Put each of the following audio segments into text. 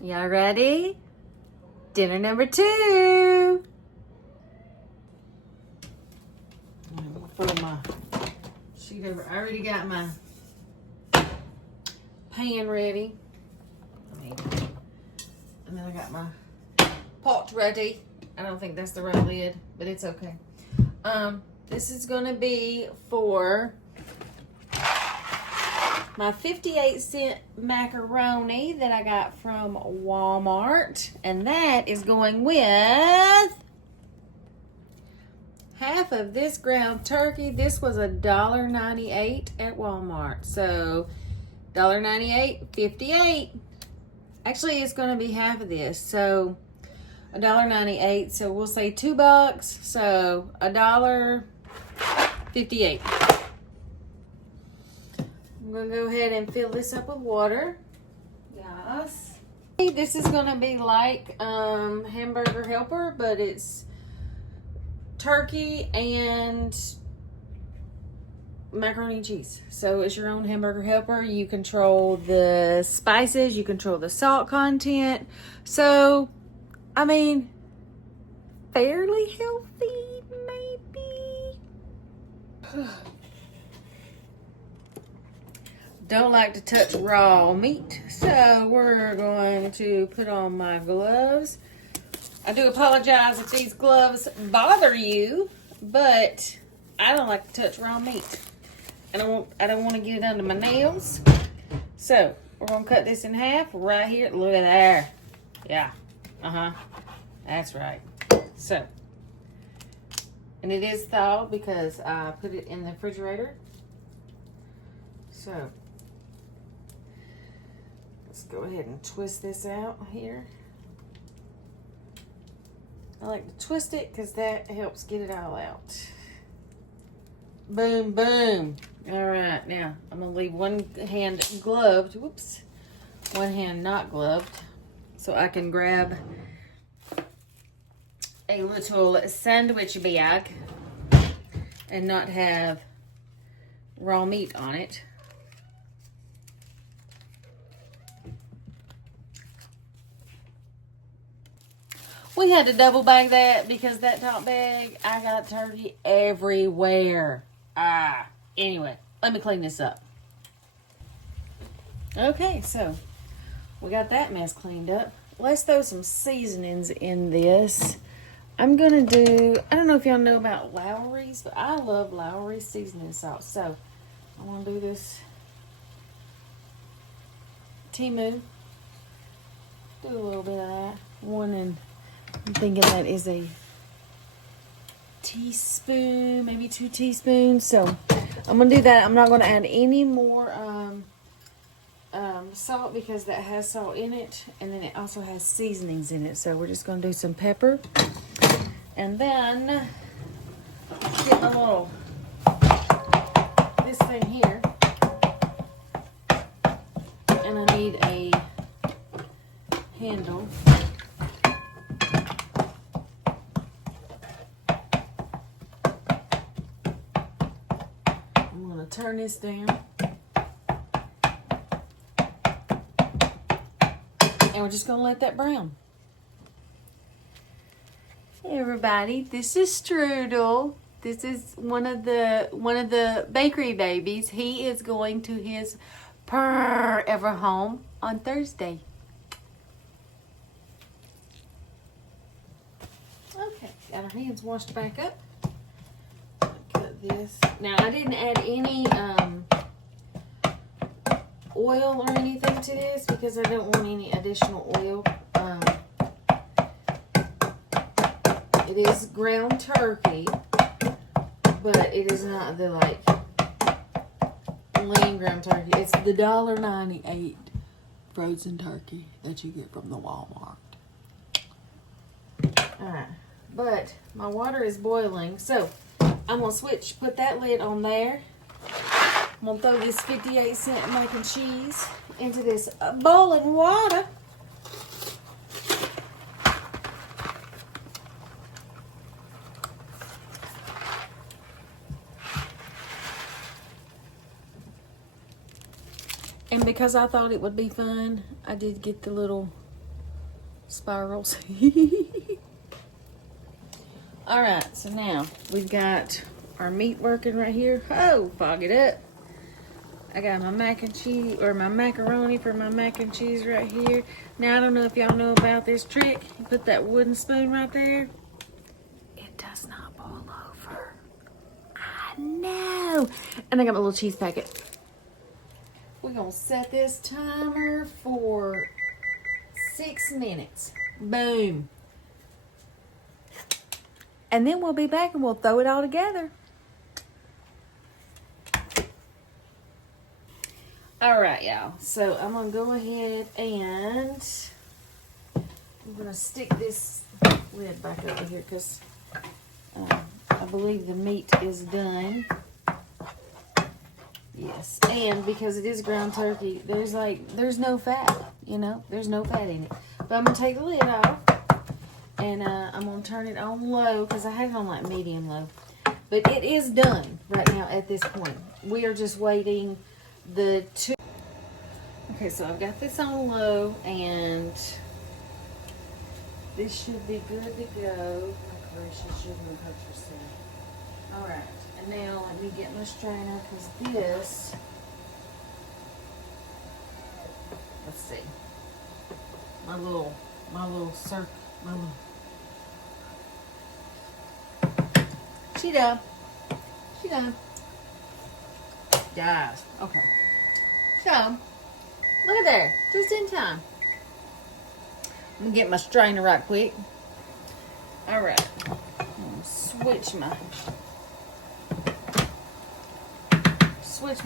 Y'all ready? Dinner number 2. I'm gonna put my sheet over. I already got my pan ready. And then I got my pot ready. I don't think that's the right lid, but it's okay. This is gonna be for my 58-cent macaroni that I got from Walmart. And that is going with half of this ground turkey. This was $1.98 at Walmart. So $1.98, 58. Actually, it's going to be half of this. So $1.98. So we'll say $2. So $1.58. I'm going to go ahead and fill this up with water. Yes. This is going to be like Hamburger Helper, but it's turkey and macaroni and cheese. So it's your own Hamburger Helper. You control the spices, you control the salt content. So, I mean, fairly healthy, maybe. Don't like to touch raw meat, so we're going to put on my gloves. I do apologize if these gloves bother you, but I don't like to touch raw meat. I don't want to get it under my nails. So we're gonna cut this in half right here. Look at there. Yeah. That's right. So, and it is thawed because I put it in the refrigerator. So let's go ahead and twist this out here. I like to twist it because that helps get it all out. Boom, boom. All right, now I'm going to leave one hand gloved. Whoops. One hand not gloved. So I can grab a little sandwich bag and not have raw meat on it. We had to double bag that because that top bag, I got turkey everywhere. Anyway, let me clean this up. Okay, so we got that mess cleaned up. Let's throw some seasonings in this. I'm gonna do, I don't know if y'all know about Lowry's, but I love Lowry's seasoning salt. So I want to do this Timu. Do a little bit of that. I'm thinking that is a teaspoon, maybe 2 teaspoons. So I'm going to do that. I'm not going to add any more salt because that has salt in it. And then it also has seasonings in it. So we're just going to do some pepper. And then get my little, this thing here. And I need a handle. Turn this down. And we're just going to let that brown. Hey everybody, this is Strudel. This is one of the bakery babies. He is going to his ever home on Thursday. Okay, got our hands washed back up. This. Now I didn't add any oil or anything to this because I don't want any additional oil. It is ground turkey, but it is not the like lean ground turkey. It's the $1.98 frozen turkey that you get from the Walmart. Alright, but my water is boiling, so I'm going to put that lid on there. I'm going to throw this 58-cent mac and cheese into this boiling water. And because I thought it would be fun, I did get the little spirals. All right, so now we've got our meat working right here. Oh, fog it up. I got my mac and cheese, or my macaroni for my mac and cheese right here. Now, I don't know if y'all know about this trick. You put that wooden spoon right there. It does not boil over. I know. And I got my little cheese packet. We're going to set this timer for 6 minutes. Boom. And then we'll be back and we'll throw it all together. All right, y'all. So I'm going to go ahead and I'm going to stick this lid back over here because I believe the meat is done. Yes, and because it is ground turkey, there's no fat, you know? There's no fat in it. But I'm going to take the lid off. And I'm going to turn it on low because I had it on like medium low. But it is done right now at this point. We are just waiting the two. Okay, so I've got this on low and this should be good to go. My gracious, you're going to hurt yourself. Alright, and now let me get my strainer because this, let's see, my little circle, She done. Guys, okay. So, look at there. Just in time. I'm going to get my strainer right quick. Alright. Switch my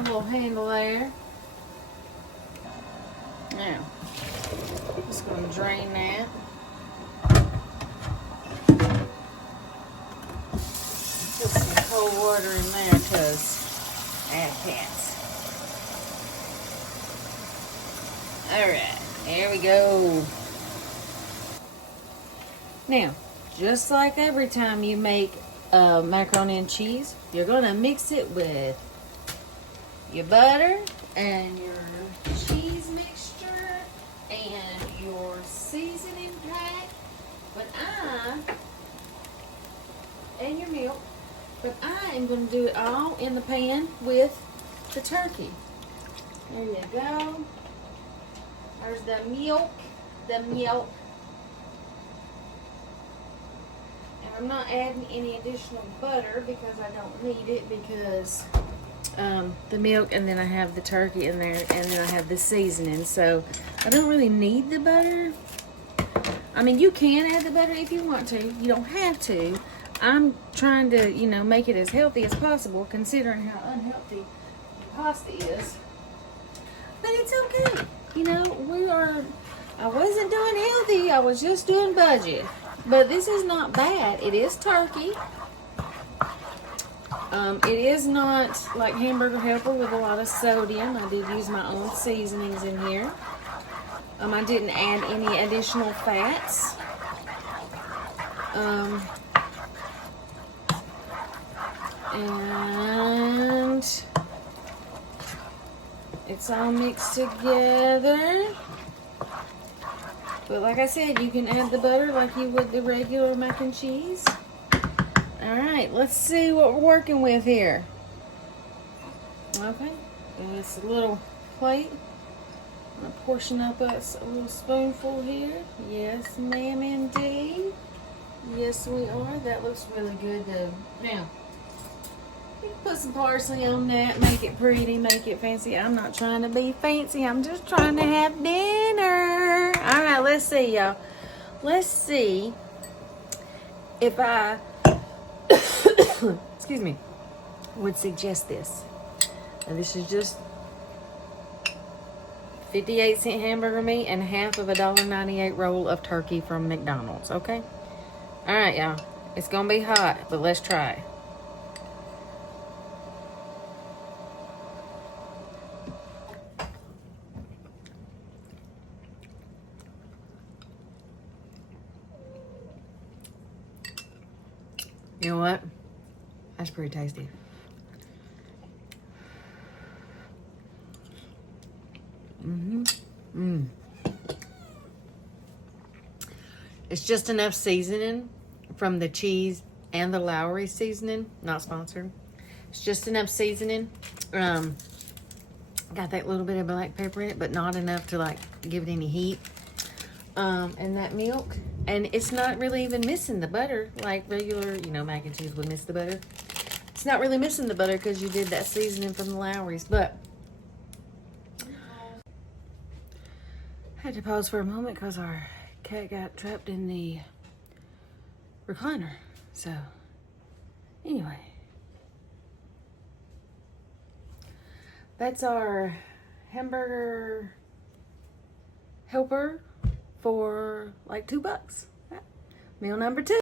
little handle there. Now, just going to drain that. Put some cold water in there because I have cats. Alright, there we go. Now, just like every time you make macaroni and cheese, you're going to mix it with your butter and your cheese mixture and your seasoning pack. And your milk. But I am going to do it all in the pan with the turkey. There you go. There's the milk. And I'm not adding any additional butter because I don't need it because the milk and then I have the turkey in there and then I have the seasoning. So I don't really need the butter. I mean, you can add the butter if you want to. You don't have to. I'm trying to, make it as healthy as possible considering how unhealthy pasta is. But it's okay. I wasn't doing healthy. I was just doing budget. But this is not bad. It is turkey. It is not like Hamburger Helper with a lot of sodium. I did use my own seasonings in here. I didn't add any additional fats. And it's all mixed together. But like I said, you can add the butter like you would the regular mac and cheese. Alright, let's see what we're working with here. Okay, and it's a little plate. I'm going to portion up a little spoonful here. Yes, ma'am, indeed. Yes, we are. That looks really good, though. Now, you can put some parsley on that, make it pretty, make it fancy. I'm not trying to be fancy. I'm just trying to have dinner. All right, let's see, y'all. Let's see if I, excuse me, would suggest this. Now, this is just 58-cent hamburger meat and half of a $1.98 roll of turkey from McDonald's, okay? All right, y'all. It's going to be hot, but let's try it. You know what? That's pretty tasty. It's just enough seasoning from the cheese and the Lowry seasoning. Not sponsored. It's just enough seasoning. Got that little bit of black pepper in it, but not enough to like give it any heat. And that milk. And it's not really even missing the butter like regular, you know, mac and cheese would miss the butter. It's not really missing the butter because you did that seasoning from the Lowry's. But I had to pause for a moment because our cat got trapped in the recliner. So, anyway. That's our hamburger helper for like $2. Meal number 2.